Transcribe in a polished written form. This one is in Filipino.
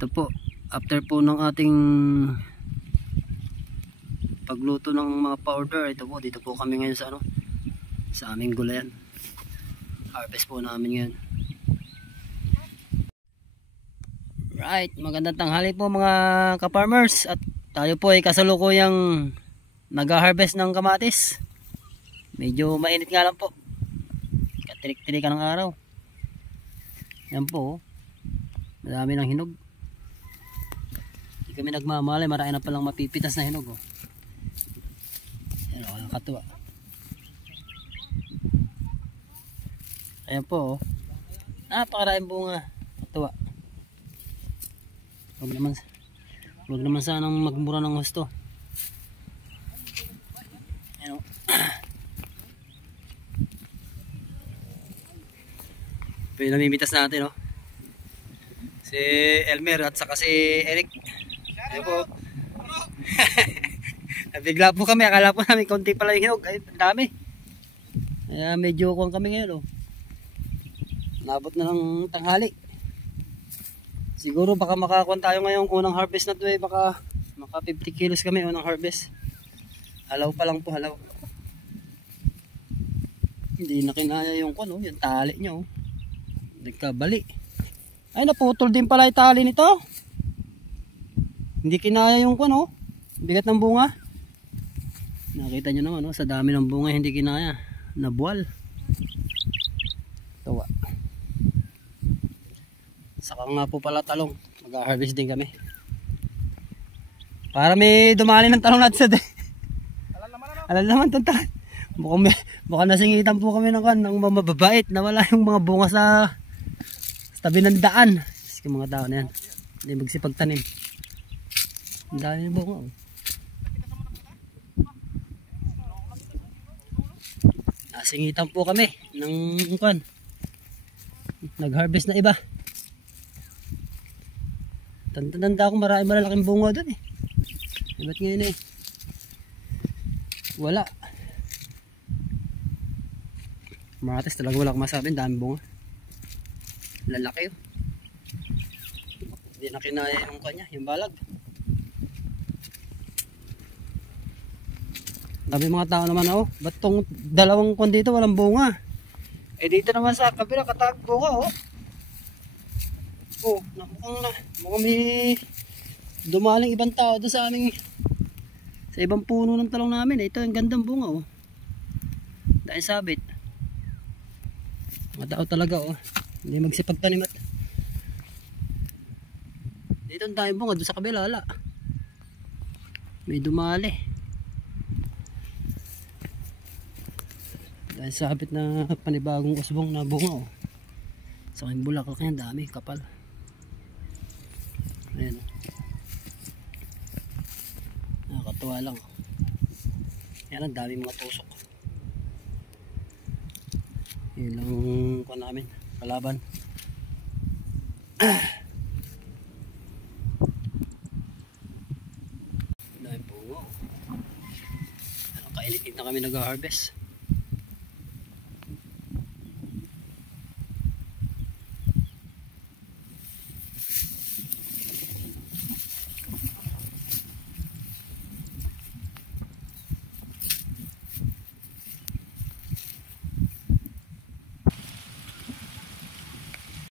Ito po, after po ng ating pagluto ng mga powder, ito po, dito po kami ngayon sa sa aming gulayan. Harvest po namin ngayon. Right, magandang tanghali po mga ka-farmers, at tayo po ay kasalukuyang nag-harvest ng kamatis. Medyo mainit nga lang po, katirik-tirikan ng araw. Yan po, madami ng hinog. Hindi kami nagmamalay, marami na palang mapipitas na hinog. Yan o, nakakatuwa. Ayan po, napakaraming bunga. Katuwa. Huwag naman sanang magmura ng husto. Ayan o. Ito yung namimitas natin, no? Si Elmer at saka si Eric. Ayan po. Nabigla po kami, akala po namin konti pala yung hinog. Ay, dami. Kaya medyo kuwang kami ngayon, oh. Nabot na ng tanghali. Siguro baka makakuha tayo ngayong unang harvest na ito, eh. Baka maka 50 kilos kami unang harvest. Halaw pa lang po, halaw. Hindi na kinaya yung kuno, yung tali niya, oh. Nagkabali. Ay, naputol din pala yung tali nito. Hindi kinaya yung kuno, bigat ng bunga. Nakita nyo naman, oh, sa dami ng bunga hindi kinaya. Nabuwal. Tawa. Saka nga po pala talong. Mag-harvest din kami. Para may dumali ng talong natin sa day. Alal naman itong talong. Mukhang nasingitan po kami ng mababait na wala yung mga bunga sa tabi ng daan. Yung mga tao na yan, hindi magsipagtanim. Ang dami ng bunga, oh. Nasingitan po kami ng nag-harvest na iba. Tanda ako marami malalaking bunga doon, eh. Ba't ngayon, eh wala. Marates talaga, wala akong masabi. Dami bunga, lalaki, oh. Hindi na kinaya yung kanya, yung balag. Dami mga tao naman, oh. Ba't tong dalawang kon dito walang bunga? Eh dito naman sa kabila katag bunga, oh. Oh, mukhang may dumaling ibang tao doon sa aming, sa ibang puno ng talong namin. Ito ang gandang bunga, oh. Dahil sabit. Mga tao talaga, oh. Hindi magsipagtanim at dito ang daming bunga. Doon sa kabila, wala. May dumali. Dahil sabit na panibagong usbong na bunga, oh. Sa aking bulaklak yan, dami, kapal. Ayan, oh. Nakakatuwa lang. Yan, ang dami mga tusok. Yun lang ko namin, kalaban. Dahil po, wow. Kainit na kami nag-harvest.